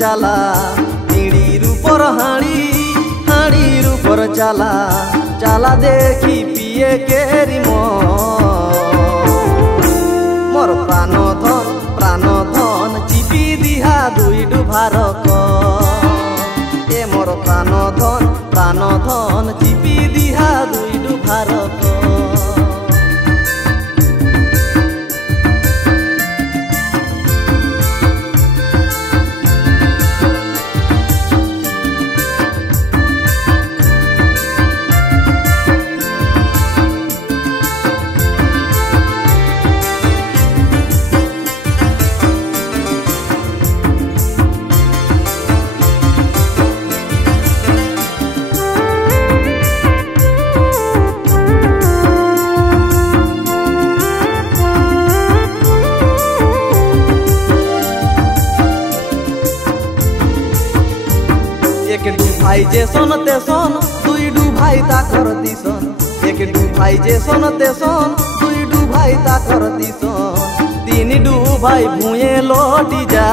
चाला पिड़ी रूपर हाड़ी हाड़ी रूपर चाला चाला देखी पिए केरी मोर प्राण धन चिपी दिहा दुई डुभार ए मोर प्राण धन चिपी दिहा दुई डुभार एक डुभाई जे सोन ते सोन दुई डुभाई ताकर दिसन एक डुभाई जे सोन ते सोन दुई डुभाई ताकर दिसन तीन डुभाई भुए लोटी जा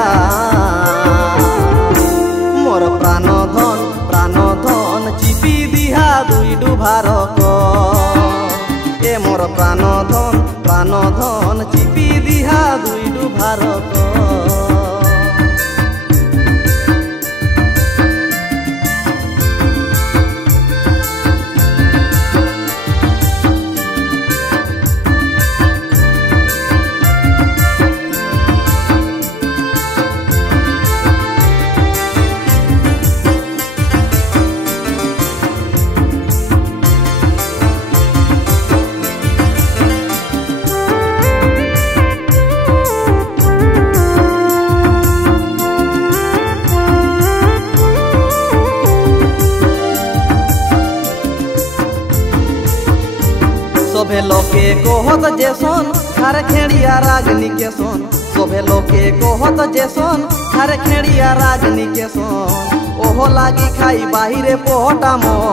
मोर प्राण धन चिपी दिहा दुई डुभार ए मोर प्राण धन चिपी दिहा दुई डुभार सोभे लोके कोहत जेसन खार खेड़िया रागनी के सोन सोभे लोके कोहत जेसन खार खेड़िया रागनी के सोन ओहो लागी खाई बाहिरे पोहटा मोर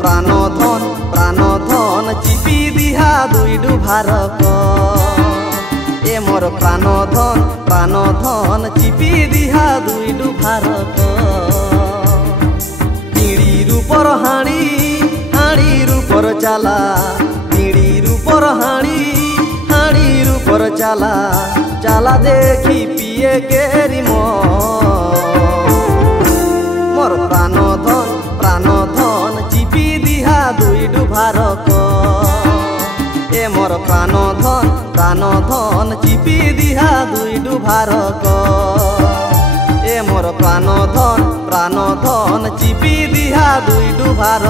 प्राण धन चिपी दिहा दुई डुभार ए मोर प्राण धन चिपी दिहा दुई डुभार पिड़ी रूपर हाड़ी हाड़ी रूपर चाला पिड़ी रूपर हाड़ी हाड़ी रूपर चाला चाला देखी पिए केरी मोर प्राण धन चिपी दिहा दुई डुभार ए मोर प्राण धन चिपी दिहा दुई डुभार ए मोर प्राण धन चिपी दिहा दुई डुभार।